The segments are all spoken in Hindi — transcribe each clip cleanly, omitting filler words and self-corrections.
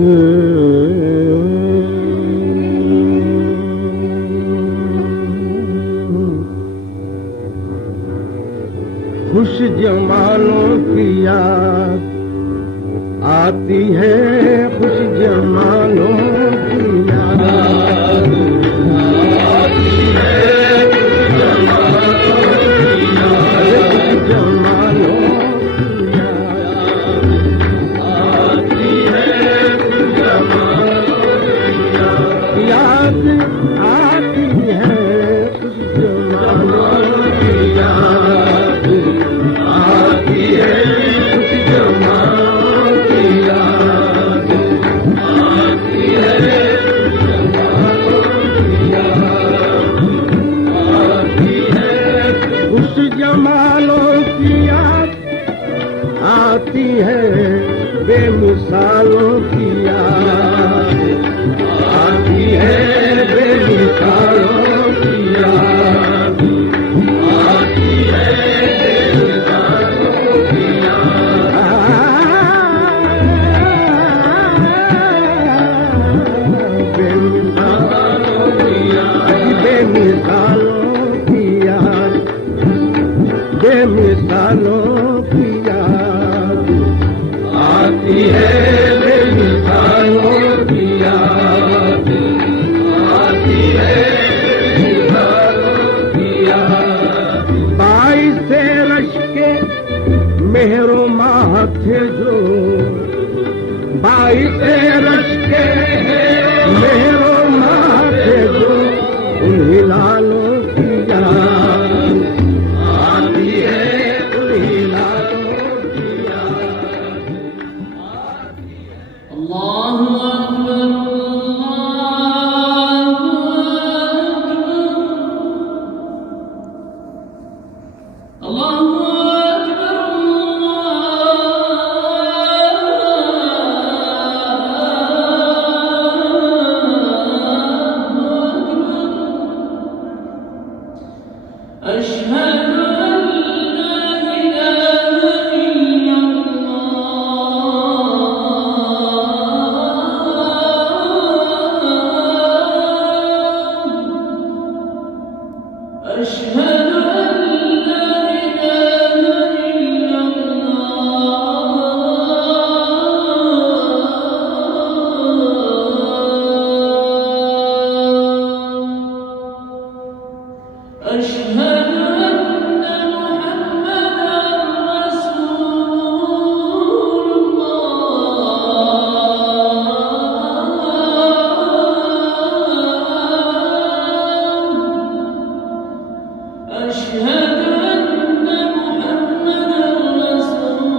खुश जमानों की याद आती है, खुश जमानों की याद आती है, खुश जमानों की याद आती है, खुश जमानों की याद आती है, खुश जमानों की याद आती है, खुश जमानों की याद आती है, खुश जमानों की याद आती है, बेमिसालों की याद आती है, बेमिसालों की याद आती है, बेमिसालों की याद, बेमिसालों की याद, बेमिसालों की याद, बेमिसालों की याद आती है, बेमिसालों की याद आती है, बेमिसालों की याद। बाइसे रश्के मेहरो माह थे जो, बाइसे रश्के मेहरो माह थे जो, उन्हीं लालों की याद आती है, उन्हीं लालों की याद आती है। अल्लाहु अकबर, अल्लाहु अकबर, अशहदु अन ला इलाहा इल्लल्लाह, अशहदु अन ला इलाहा इल्लल्लाह, अशहदु अन्ना मुहम्मदन रसूलुल्लाह, अशहदु अन्ना मुहम्मदन रसूलुल्लाह।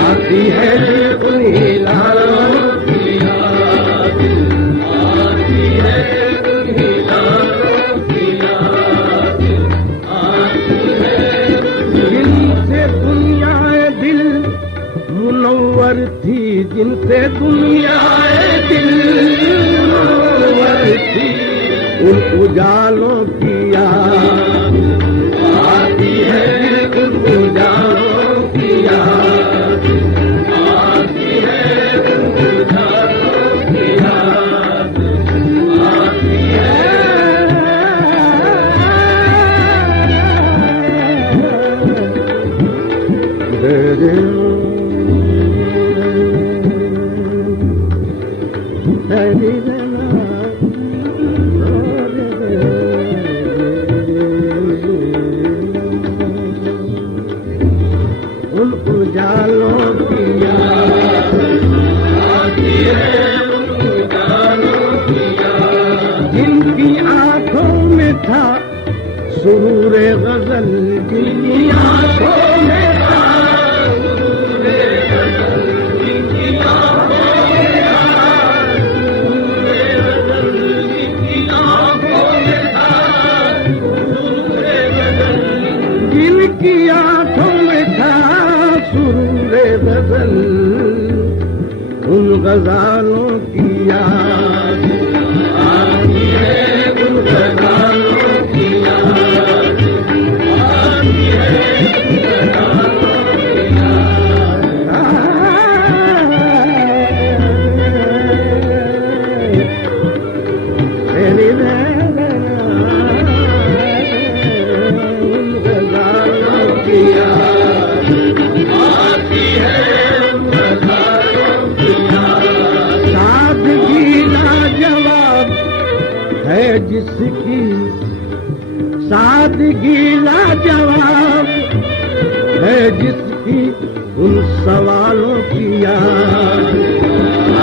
आती है उन्हीं लालों की याद, आती है उन्हीं लालों की याद, आती है जिनसे दुनियाए दिल मुनव्वर थी, जिनसे दुनियाए दिल मुनव्वर थी, उन उजालों की याद आती है, उन उजालों की याद आती है, उन उजालों की याद आती है। उन उजालों की याद आती है, उन उजालों की याद, जिनकी आंखों में था सुरूर गजल, जिनकी आंखों में था सुरूर गजल, जिनकी आंखों में था सुरूर गजल, जिनकी आंखों में था सुरूर गजल, जिनकी आंखों में था सुरूर गजल, उन गजालों की याद आती है, उन गजालों की याद आती है, उन गजालों की याद उन गजालों की याद आती है, उन गजालों की याद। सादगी लाजवाब है जिसकी, सादगी लाजवाब है जिसकी, उन सवालों की याद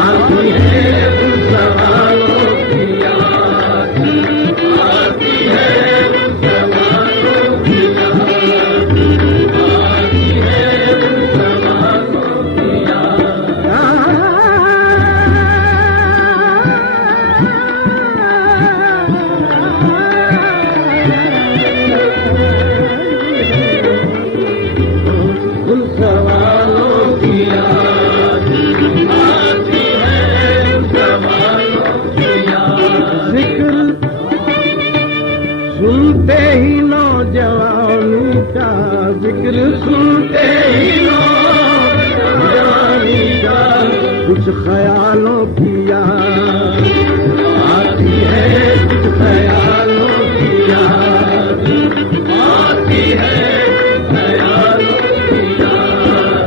आती है, उन सवालों की याद आती है, उन सवालों की याद आती है, उन सवालों की याद। उन सवालों की याद आती है, उन सवालों की याद। जिक्र सुनते ही नौजवानी का, जिक्र सुनते ही नौजवानी का, कुछ ख्यालों की याद आती है, कुछ ख्यालों की याद आती है, ख्यालों की याद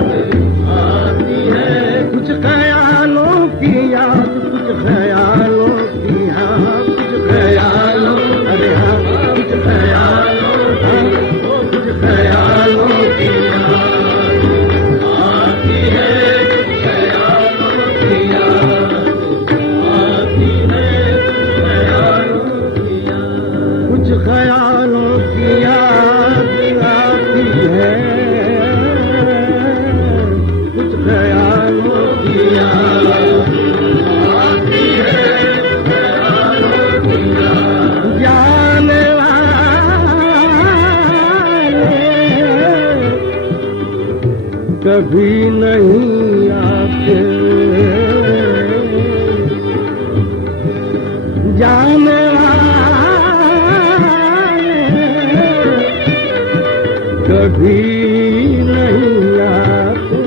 आती है, कुछ ख्यालों की याद, कुछ ख्यालों की याद, कुछ ख्यालों, अरे हाँ कुछ ख्यालों की, कुछ ख्यालों की याद आती है, कुछ ख्यालों की याद आती है, कुछ ख्यालों की याद आती है, कुछ ख्यालों की याद आती है, ख्यालों की याद। जाने वाले कभी नहीं आते, जाने कभी नहीं आते,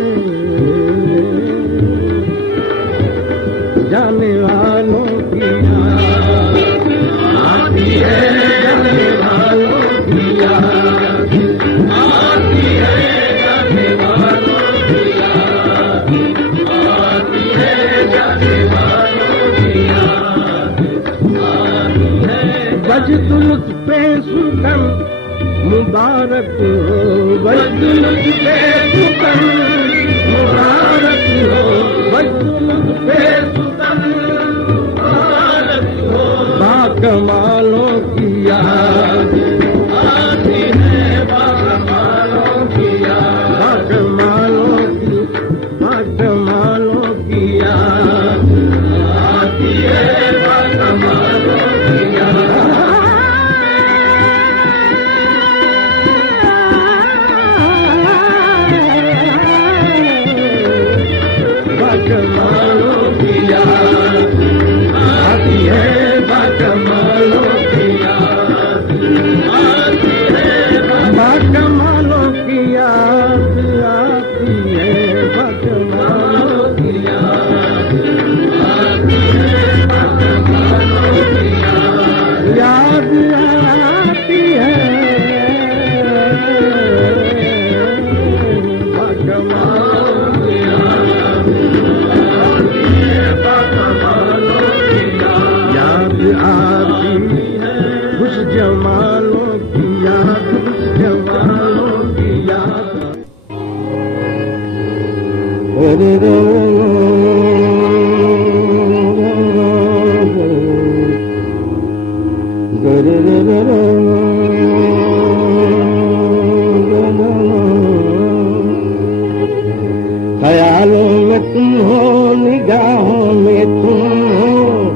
जाने वालों की याद आती है, जाने वालों की याद आती है, जाने वालों की याद आती है, जाने वालों की याद आती है। बजतुल पे सुकन मुबारक हो, वजलुत पे सुकन मुबारक हो, वजलुत पे सुकन मुबारक हो। बाकमालों की याद आती है, बाकमालों की याद, बाकमालों की याद आती है, बाकमालों की याद। बाकमालों की याद आती है, बाकमालों की याद आती है, बाकमालों की याद आती है, बाकमालों की याद आती है, बाकमालों की याद आती है, बाकमालों की याद याद आती है, उस जमानों की याद, उस जमानों की याद। ख्यालों में तुम हो, निगाहों में तुम हो,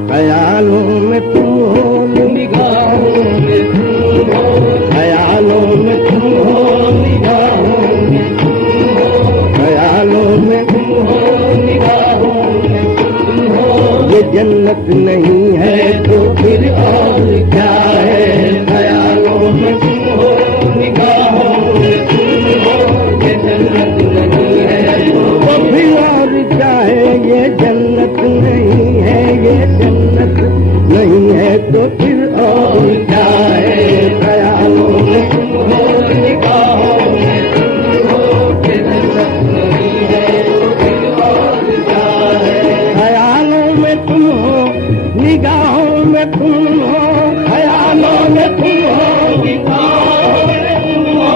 ख्यालों में तुम हो, निगाहों में तुम हो, ख्यालों में तुम हो, निगाहों में तुम हो, ख्यालों में तुम हो, निगाहों में तुम हो। ये जन्नत नहीं है तो फिर और क्या है, ख्यालों में तुम हो, निगाहों में तुम हो, ये जन्नत नहीं है तो फिर और क्या है, ये जन्नत नहीं है, ये जन्नत नहीं है तो फिर और क्या है, ख्यालों में तुम हो, निगाहों में तुम हो, ये जन्नत नहीं है तो फिर और क्या है, ख्यालों में तुम हो, निगाहों में तुम हो, ख्यालों में तुम हो, निगाहों में तुम हो,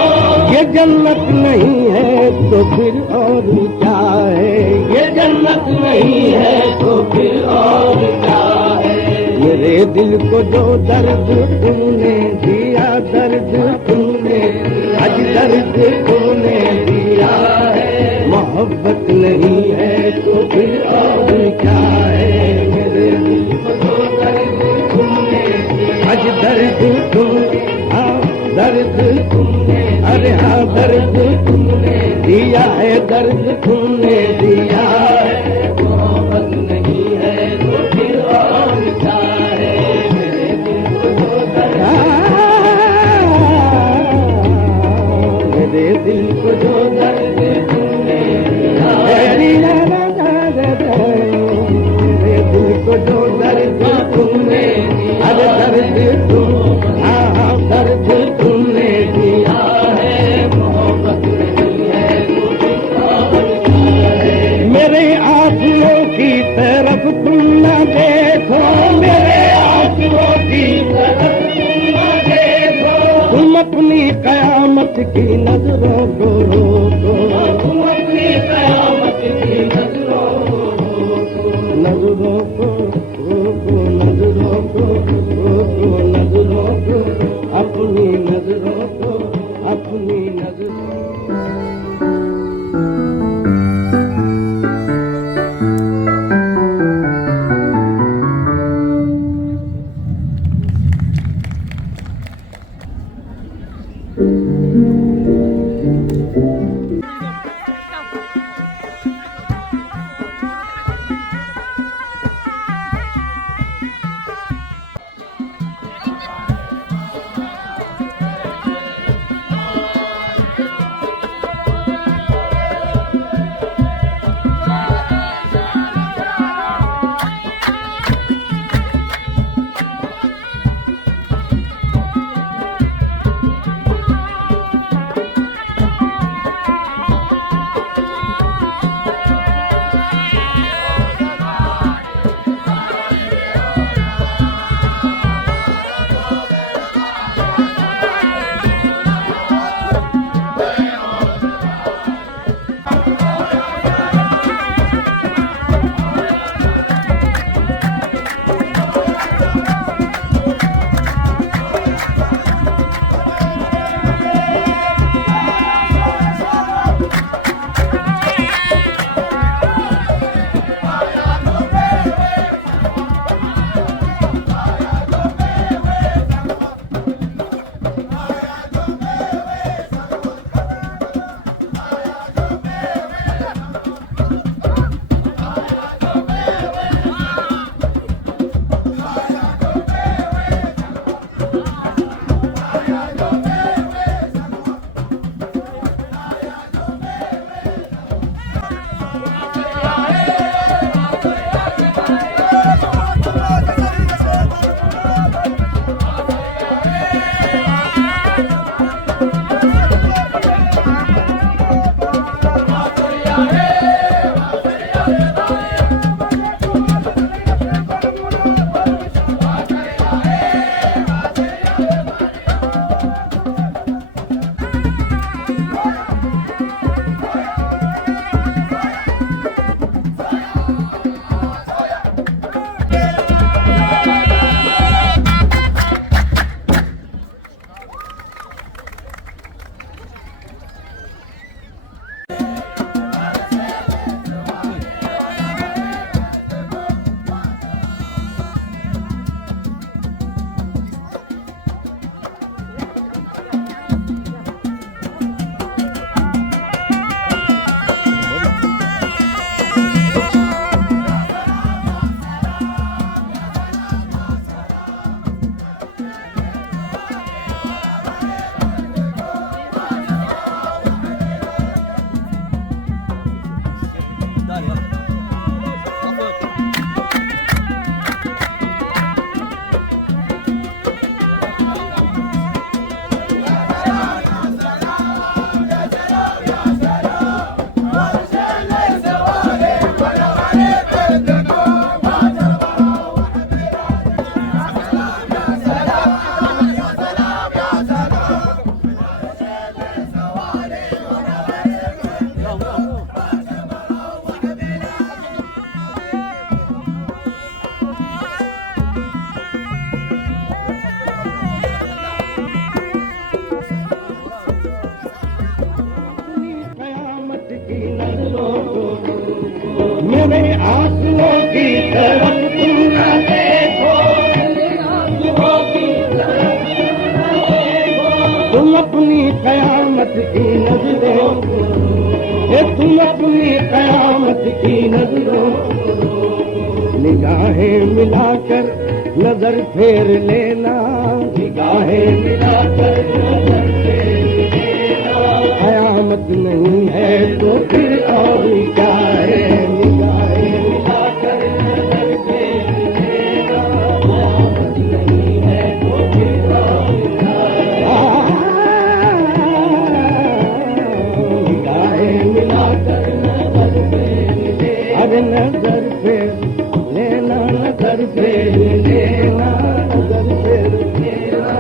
ये जन्नत नहीं है तो फिर और क्या है, ये जन्नत नहीं है तो फिर और क्या है। मेरे दिल को जो दर्द तुमने दिया, दर्द तुमने आज दर्द तुमने दिया है, मोहब्बत नहीं है तो फिर और क्या है। मेरे दिल को जो दर्द तुमने आज दर्द तुमने, हाँ दर्द तुमने, अरे हाँ दर्द तुमने दिया है, दर्द तुमने दिया है, मोहब्बत नहीं है तो फिर और क्या है। मेरे दिल को जो दर्द, मेरे दिल को जो दर्द तुमने दिया है, मेरे दिल को जो दर्द तुमने, अरे दर्द तुम, हाँ हाँ दर्द तुमने दिया है, मोहब्बत नहीं है तो फिर और क्या है। मेरे आंसुओं की तरफ तुम न देखो, मेरे आंसुओं की तरफ तुम न देखो, तुम अपनी कयामत की नजरों को रोको, तुम अपनी कयामत की नजरों को रोको, नजरों को रोको, नजरों को रोको, नजरों को, अपनी नजरों को, अपनी नजरों। आंसुओं की तरफ तुम न देखो, तुम अपनी कयामत की नजरों, तुम अपनी कयामत की नजरों, निगाहें मिलाकर नजर फेर लेना, निगाहें मिलाकर नजर फेर लेना। कयामत नहीं है तो फिर और क्या है, निगाहें मिलाकर नजर फेर लेना। कयामत नहीं है तो फिर और क्या है, निगाहें मिलाकर नजर फेर लेना। अरे नजर फेर लेना, नजर फेर लेना, नजर फेर लेना।